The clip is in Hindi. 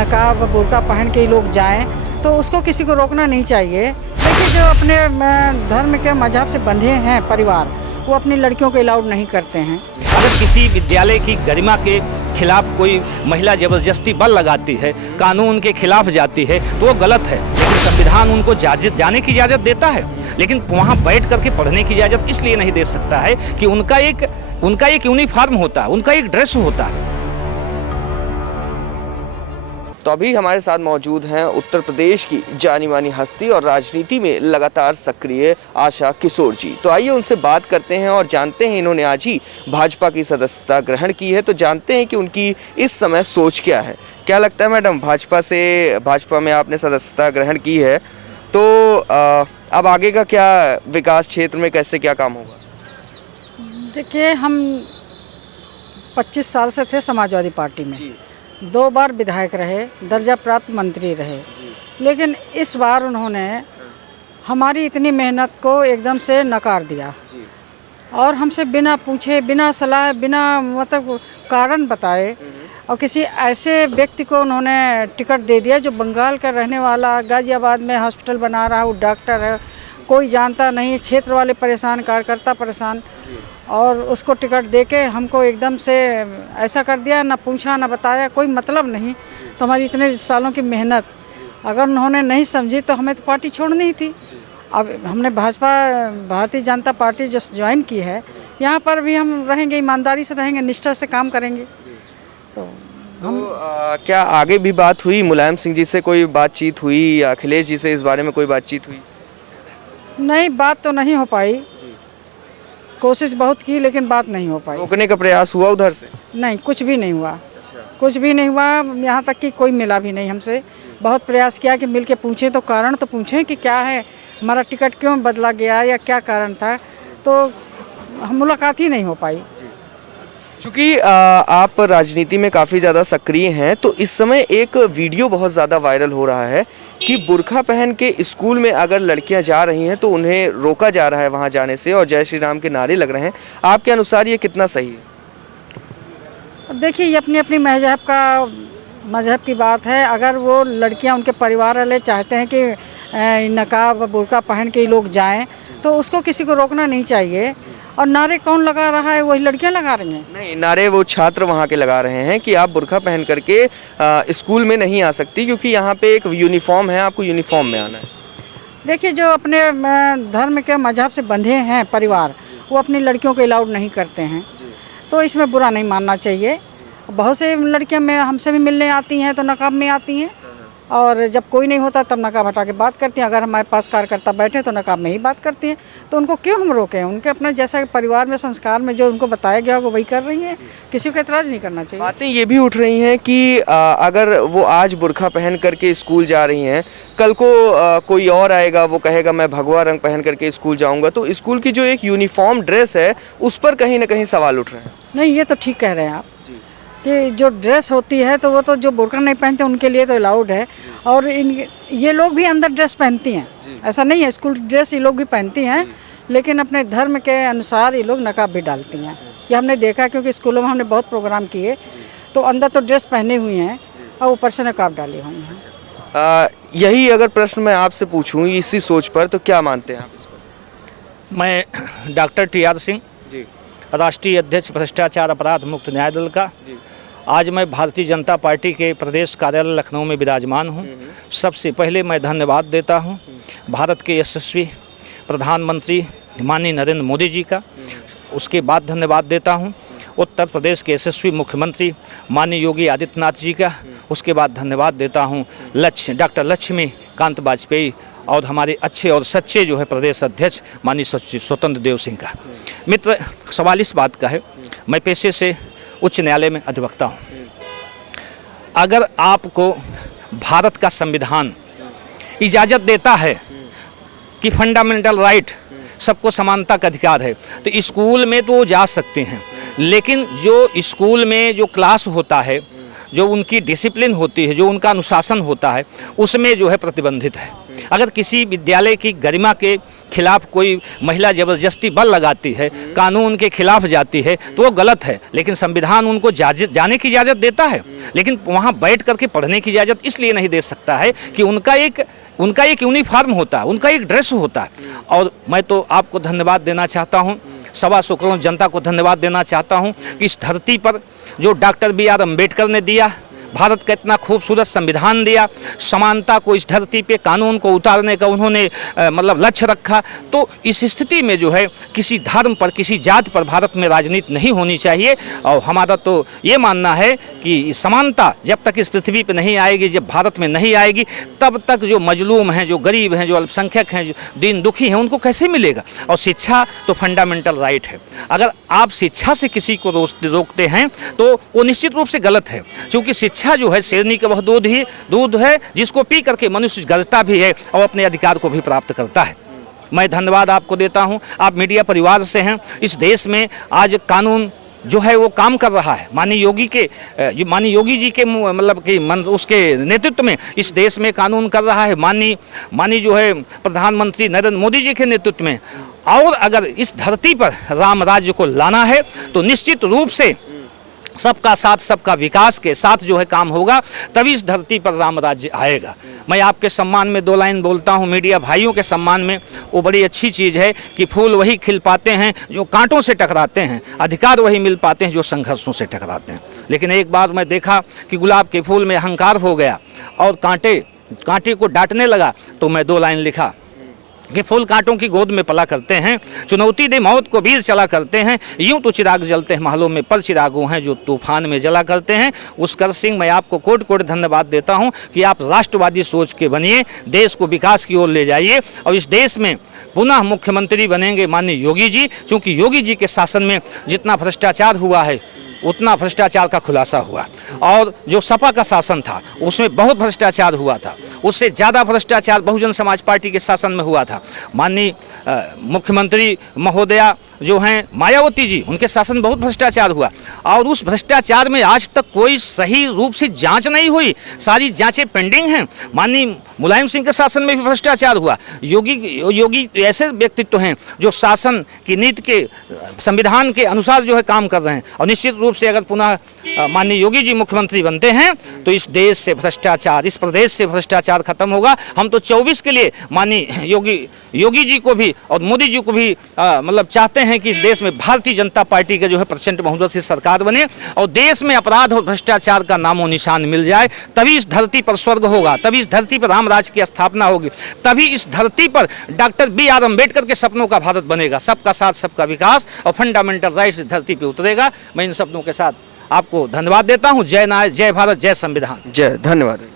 नकाब बुर्का पहन के ही लोग जाएं तो उसको किसी को रोकना नहीं चाहिए। लेकिन जो अपने धर्म के मजहब से बंधे हैं परिवार, वो अपनी लड़कियों को अलाउड नहीं करते हैं। अगर किसी विद्यालय की गरिमा के खिलाफ कोई महिला जबरदस्ती बल लगाती है, कानून के खिलाफ जाती है, तो वो गलत है। लेकिन संविधान उनको जाने की इजाज़त देता है, लेकिन वहाँ बैठ करके पढ़ने की इजाज़त इसलिए नहीं दे सकता है कि उनका एक यूनिफॉर्म होता है, उनका एक ड्रेस होता है। तो अभी हमारे साथ मौजूद हैं उत्तर प्रदेश की जानी मानी हस्ती और राजनीति में लगातार सक्रिय आशा किशोर जी। तो आइए उनसे बात करते हैं और जानते हैं, इन्होंने आज ही भाजपा की सदस्यता ग्रहण की है, तो जानते हैं कि उनकी इस समय सोच क्या है। क्या लगता है मैडम, भाजपा में आपने सदस्यता ग्रहण की है, तो अब आगे का क्या विकास क्षेत्र में कैसे क्या काम होगा? देखिए, हम 25 साल से थे समाजवादी पार्टी में, 2 बार विधायक रहे, दर्जा प्राप्त मंत्री रहे, लेकिन इस बार उन्होंने हमारी इतनी मेहनत को एकदम से नकार दिया और हमसे बिना पूछे, बिना सलाह, बिना मतलब कारण बताए और किसी ऐसे व्यक्ति को उन्होंने टिकट दे दिया जो बंगाल का रहने वाला, गाजियाबाद में हॉस्पिटल बना रहा, वो डॉक्टर है, कोई जानता नहीं, क्षेत्र वाले परेशान, कार्यकर्ता परेशान, और उसको टिकट देके हमको एकदम से ऐसा कर दिया, ना पूछा ना बताया, कोई मतलब नहीं। तो हमारी इतने सालों की मेहनत अगर उन्होंने नहीं समझी तो हमें तो पार्टी छोड़नी ही थी। अब हमने भारतीय जनता पार्टी जो ज्वाइन की है, यहाँ पर भी हम रहेंगे, ईमानदारी से रहेंगे, निष्ठा से काम करेंगे। तो क्या आगे भी बात हुई, मुलायम सिंह जी से कोई बातचीत हुई या अखिलेश जी से इस बारे में कोई बातचीत हुई? नहीं, बात तो नहीं हो पाई, कोशिश बहुत की लेकिन बात नहीं हो पाई। रोकने का प्रयास हुआ उधर से? नहीं, कुछ भी नहीं हुआ। कुछ भी नहीं हुआ, यहाँ तक कि कोई मिला भी नहीं हमसे। बहुत प्रयास किया कि मिल के पूछें, तो कारण तो पूछें कि क्या है, हमारा टिकट क्यों बदला गया या क्या कारण था, तो मुलाकात ही नहीं हो पाई। चूँकि आप राजनीति में काफ़ी ज़्यादा सक्रिय हैं, तो इस समय एक वीडियो बहुत ज़्यादा वायरल हो रहा है कि बुर्का पहन के स्कूल में अगर लड़कियां जा रही हैं तो उन्हें रोका जा रहा है वहां जाने से और जय श्री राम के नारे लग रहे हैं। आपके अनुसार ये कितना सही है? देखिए, ये अपनी अपनी मजहब की बात है। अगर वो लड़कियां, उनके परिवार वाले चाहते हैं कि नकाब बुर्का पहन के ही लोग जाएं, तो उसको किसी को रोकना नहीं चाहिए। और नारे कौन लगा रहा है? वही लड़कियां लगा रही हैं। नहीं, नारे वो छात्र वहाँ के लगा रहे हैं कि आप बुर्का पहन करके स्कूल में नहीं आ सकती, क्योंकि यहाँ पे एक यूनिफॉर्म है, आपको यूनिफॉर्म में आना है। देखिए, जो अपने धर्म के मजहब से बंधे हैं परिवार, वो अपनी लड़कियों को अलाउड नहीं करते हैं, तो इसमें बुरा नहीं मानना चाहिए। बहुत से लड़कियां हमसे भी मिलने आती हैं तो नकाब में आती हैं, और जब कोई नहीं होता तब नकाब हटा के बात करती हैं। अगर हमारे पास कार्यकर्ता बैठे तो नकाब में ही बात करती हैं, तो उनको क्यों हम रोकें? उनके अपना जैसा परिवार में संस्कार में जो उनको बताया गया वो वही कर रही हैं, किसी को एतराज़ नहीं करना चाहिए। बातें ये भी उठ रही हैं कि अगर वो आज बुर्का पहन करके स्कूल जा रही हैं, कल को कोई और आएगा, वो कहेगा मैं भगवा रंग पहन करके स्कूल जाऊंगा, तो स्कूल की जो एक यूनिफॉर्म ड्रेस है उस पर कहीं ना कहीं सवाल उठ रहे हैं। नहीं, ये तो ठीक कह रहे हैं आप कि जो ड्रेस होती है तो वो तो जो बुर्का नहीं पहनते उनके लिए तो अलाउड है, और ये लोग भी अंदर ड्रेस पहनती हैं, ऐसा नहीं है, स्कूल ड्रेस ये लोग भी पहनती हैं, लेकिन अपने धर्म के अनुसार ये लोग नकाब भी डालती हैं। ये हमने देखा, क्योंकि स्कूलों में हमने बहुत प्रोग्राम किए, तो अंदर तो ड्रेस पहने हुई हैं और ऊपर से नकाब डाली हुई हैं। यही अगर प्रश्न मैं आपसे पूछूं इसी सोच पर, तो क्या मानते हैं आप इस पर? मैं डॉक्टर टी.आर. सिंह, राष्ट्रीय अध्यक्ष भ्रष्टाचार अपराध मुक्त न्याय दल का, आज मैं भारतीय जनता पार्टी के प्रदेश कार्यालय लखनऊ में विराजमान हूँ। सबसे पहले मैं धन्यवाद देता हूँ भारत के यशस्वी प्रधानमंत्री माननीय नरेंद्र मोदी जी का। उसके बाद धन्यवाद देता हूँ उत्तर प्रदेश के यशस्वी मुख्यमंत्री माननीय योगी आदित्यनाथ जी का। उसके बाद धन्यवाद देता हूँ डॉक्टर लक्ष्मी कांत वाजपेयी और हमारे अच्छे और सच्चे जो है प्रदेश अध्यक्ष माननीय स्वतंत्र देव सिंह का। मित्र, सवाल इस बात का है, मैं पेशे से उच्च न्यायालय में अधिवक्ता हूँ। अगर आपको भारत का संविधान इजाज़त देता है कि फंडामेंटल राइट, सबको समानता का अधिकार है, तो स्कूल में तो वो जा सकते हैं, लेकिन जो स्कूल में जो क्लास होता है, जो उनकी डिसिप्लिन होती है, जो उनका अनुशासन होता है, उसमें जो है प्रतिबंधित है। अगर किसी विद्यालय की गरिमा के खिलाफ कोई महिला जबरदस्ती बल लगाती है, कानून के खिलाफ जाती है, तो वो गलत है। लेकिन संविधान उनको जाने की इजाज़त देता है, लेकिन वहाँ बैठ करके पढ़ने की इजाज़त इसलिए नहीं दे सकता है कि उनका एक यूनिफॉर्म होता है, उनका एक ड्रेस होता है। और मैं तो आपको धन्यवाद देना चाहता हूँ, 125 करोड़ जनता को धन्यवाद देना चाहता हूँ कि इस धरती पर जो डॉक्टर B.R. अम्बेडकर ने दिया, भारत का इतना खूबसूरत संविधान दिया, समानता को इस धरती पे कानून को उतारने का उन्होंने मतलब लक्ष्य रखा। तो इस स्थिति में जो है किसी धर्म पर, किसी जात पर भारत में राजनीति नहीं होनी चाहिए। और हमारा तो ये मानना है कि समानता जब तक इस पृथ्वी पे नहीं आएगी, जब भारत में नहीं आएगी, तब तक जो मजलूम हैं, जो गरीब हैं, जो अल्पसंख्यक हैं, जो दीन दुखी हैं, उनको कैसे मिलेगा। और शिक्षा तो फंडामेंटल राइट है। अगर आप शिक्षा से किसी को रोकते हैं तो वो निश्चित रूप से गलत है, क्योंकि शिक्षा जो है शेरनी का वह दूध है जिसको पी करके मनुष्य गरजता भी है और अपने अधिकार को भी प्राप्त करता है। मैं धन्यवाद आपको देता हूं, आप मीडिया परिवार से हैं। इस देश में आज कानून जो है वो काम कर रहा है। माननीय योगी जी के मतलब कि उसके नेतृत्व में इस देश में कानून कर रहा है। माननीय जो है प्रधानमंत्री नरेंद्र मोदी जी के नेतृत्व में। और अगर इस धरती पर राम राज्य को लाना है तो निश्चित रूप से सबका साथ, सबका विकास के साथ जो है काम होगा, तभी इस धरती पर राम राज्य आएगा। मैं आपके सम्मान में 2 लाइन बोलता हूँ, मीडिया भाइयों के सम्मान में। वो बड़ी अच्छी चीज़ है कि फूल वही खिल पाते हैं जो कांटों से टकराते हैं, अधिकार वही मिल पाते हैं जो संघर्षों से टकराते हैं। लेकिन एक बार मैं देखा कि गुलाब के फूल में अहंकार हो गया और कांटे को डांटने लगा, तो मैं 2 लाइन लिखा कि फूल कांटों की गोद में पला करते हैं, चुनौती दे मौत को वीर चला करते हैं, यूं तो चिराग जलते हैं महलों में, पर चिरागों हैं जो तूफान में जला करते हैं। उसकर सिंह, मैं आपको कोटि कोटि धन्यवाद देता हूं कि आप राष्ट्रवादी सोच के बनिए, देश को विकास की ओर ले जाइए और इस देश में पुनः मुख्यमंत्री बनेंगे माननीय योगी जी, क्योंकि योगी जी के शासन में जितना भ्रष्टाचार हुआ है उतना भ्रष्टाचार का खुलासा हुआ। और जो सपा का शासन था उसमें बहुत भ्रष्टाचार हुआ था, उससे ज़्यादा भ्रष्टाचार बहुजन समाज पार्टी के शासन में हुआ था। माननीय मुख्यमंत्री महोदया जो हैं मायावती जी, उनके शासन में बहुत भ्रष्टाचार हुआ और उस भ्रष्टाचार में आज तक कोई सही रूप से जांच नहीं हुई, सारी जांचें पेंडिंग हैं। माननीय मुलायम सिंह के शासन में भी भ्रष्टाचार हुआ। योगी ऐसे व्यक्तित्व हैं जो शासन की नीति के, संविधान के अनुसार जो है काम कर रहे हैं। और निश्चित रूप से अगर पुनः माननीय योगी जी मुख्यमंत्री बनते हैं तो इस देश से भ्रष्टाचार, इस प्रदेश से भ्रष्टाचार खत्म होगा। हम तो 24 के लिए माननीय योगी जी को भी और मोदी जी को भी मतलब चाहते हैं कि इस देश में भारतीय जनता पार्टी के जो है प्रचंड बहुमत से सरकार बने और देश में अपराध और भ्रष्टाचार का नामो निशान मिल जाए। तभी इस धरती पर स्वर्ग होगा, तभी इस धरती पर राम राज्य की स्थापना होगी, तभी इस धरती पर डॉक्टर B.R. अम्बेडकर के सपनों का भारत बनेगा। सबका साथ, सबका विकास और फंडामेंटल राइट्स इस धरती पर उतरेगा। मैं इन शब्दों के साथ आपको धन्यवाद देता हूँ। जय नायक, जय भारत, जय संविधान। जय, धन्यवाद।